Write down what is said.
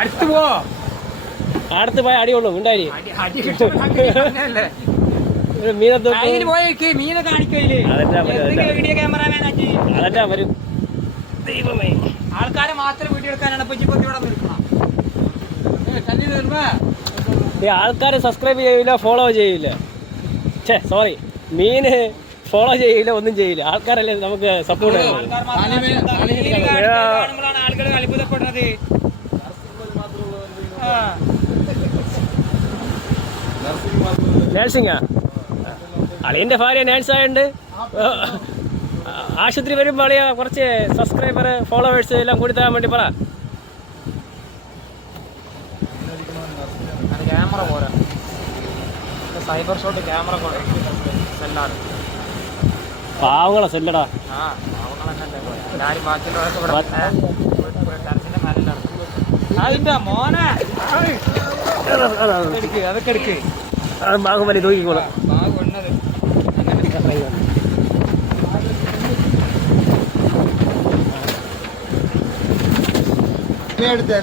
അടുത്ത് പോ, അടുത്ത് പോയ അടിയുള്ളൂ ഉണ്ടായി മീനെ കാണിക്കല്ലേ. അതെറ്റാ വരും. ദൈവമേ, ആൾക്കാരെ മാത്രം വീഡിയോ എടുക്കാനാണ് ആൾക്കാരെ സബ്സ്ക്രൈബ് ചെയ്യില്ല, ഫോളോ ചെയ്യില്ല. സോറി, മീന് ഫോളോ ചെയ്യില്ല, ഒന്നും ചെയ്യില്ല. ആൾക്കാരല്ലേ നമുക്ക് സപ്പോർട്ട് ചെയ്യുന്നത്. ആളുകൾ അത്ഭുതപ്പെടുന്നത്. നേഴ്സിംഗാ, അളിയന്റെ ഭാര്യ നേഴ്സായുണ്ട്. ആശുപത്രി വരുമ്പോൾ അളിയ കുറച്ച് സബ്സ്ക്രൈബർ ഫോളോവേഴ്സ് എല്ലാം കൂടി തരാൻ വേണ്ടി പറ. ക്യാമറ പോരാ, സൈബർ ഷോട്ട് ക്യാമറ സെല്ലാണ്. പാവങ്ങളെ സെല്ലടാ. അതൊക്കെ എടുക്ക്. ബാഹുബലി തൂക്കിക്കോളാം. എടുത്തേ